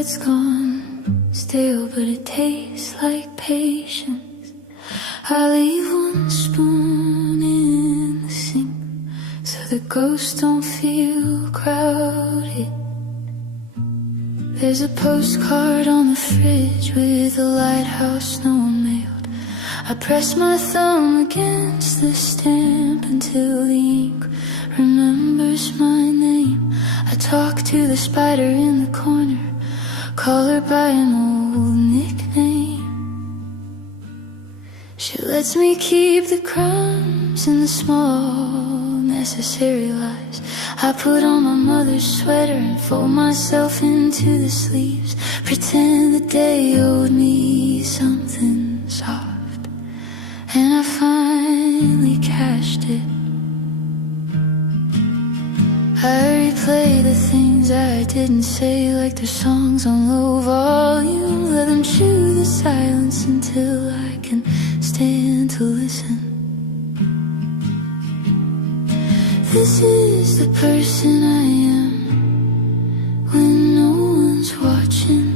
bread's gone stale, but it tastes like patience. I leave one spoon in the sink so the ghosts don't feel crowded. There's a postcard on the fridge with a lighthouse no one mailed. I press my thumb against the stamp until the ink remembers my name. I talk to the spider in the corner, call her by an old nickname. She lets me keep the crumbs and the small necessary lies. I put on my mother's sweater and fold myself into the sleeves, pretend the day owed me something soft, and I finally cashed it. I replay the things I didn't say like they're songs on low volume. Let them chew the silence until I can stand to listen. This is the person I am when no one's watching.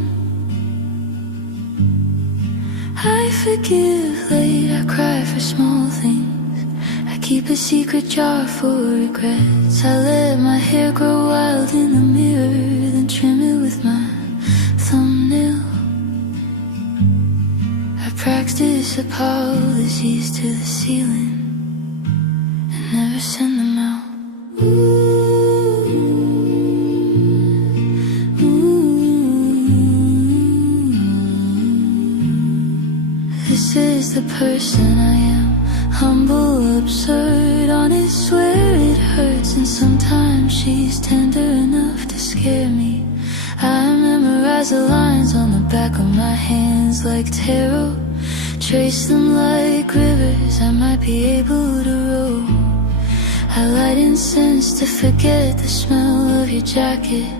I forgive late, I cry for small things. I keep a secret jar for regrets. I let my hair grow wild in the mirror, then trim it with my thumbnail. I practice apologies to the ceiling and never send them out. This is the person I am. Humble, absurd, honest, swear it hurts. And sometimes she's tender enough to scare me. I memorize the lines on the back of my hands like tarot, trace them like rivers I might be able to row. I light incense to forget the smell of your jacket.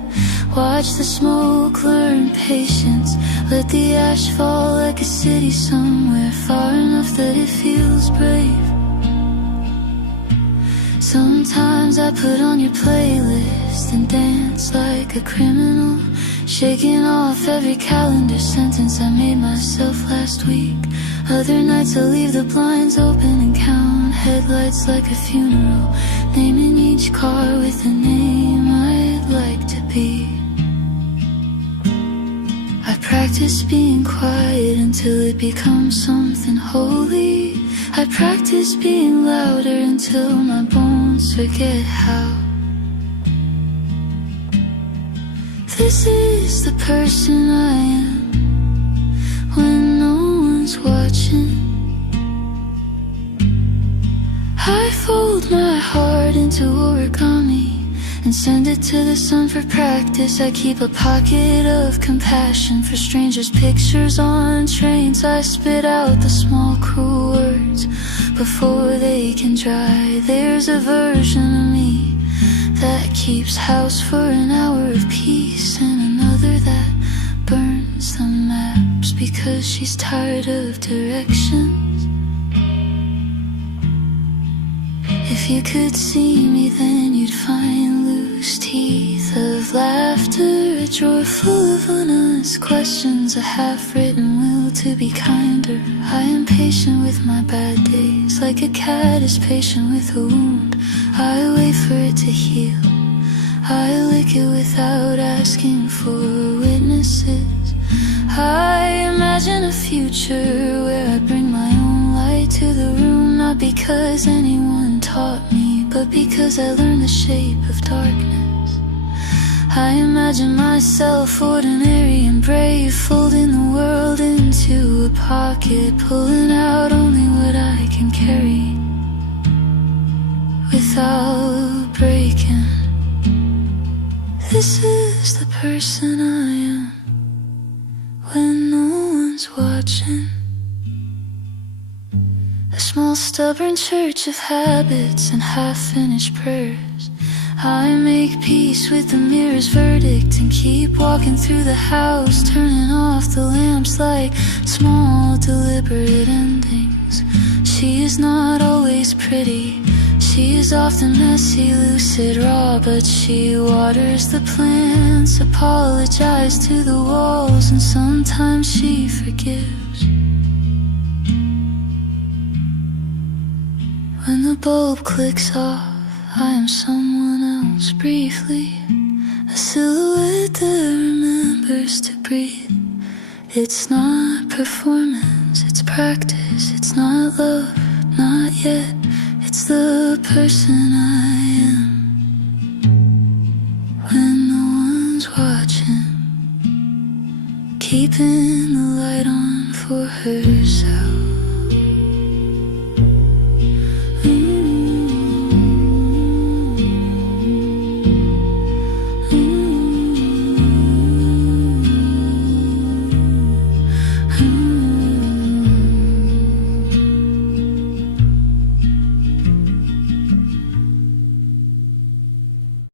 Watch the smoke, learn patience. Let the ash fall like a city somewhere far enough that it feels brave. Sometimes I put on your playlist and dance like a criminal, shaking off every calendar sentence I made myself last week. Other nights I leave the blinds open and count headlights like a funeral, naming each car with a name I'd like to be. I practice being quiet until it becomes something holy. I practice being louder until my bones forget how. This is the person I am when no one's watching. I fold my heart into origami and send it to the sun for practice. I keep a pocket of compassion for strangers' pictures on trains. I spit out the small cruel words before they can dry. There's a version of me that keeps house for an hour of peace, and another that burns the maps because she's tired of directions. If you could see me, then you'd find loose teeth of laughter, a drawer full of unasked questions, a half-written will to be kinder. I am patient with my bad days, like a cat is patient with a wound. I wait for it to heal, I lick it without asking for witnesses. I imagine a future where I bring my own light to the room, not because anyone taught me, but because I learned the shape of darkness. I imagine myself ordinary and brave, folding the world into a pocket, pulling out only what I can carry without breaking. This is the person I am when no one's watching. A small stubborn church of habits and half-finished prayers. I make peace with the mirror's verdict and keep walking through the house, turning off the lamps like small deliberate endings. She is not always pretty, She is often messy, lucid, raw, but she waters the plants, apologizes to the walls, and sometimes she forgives. When the bulb clicks off, I am someone else briefly, a silhouette that remembers to breathe. It's not performance, it's practice. It's not love, not yet. It's the person I am when no one's watching, keeping the light on for herself.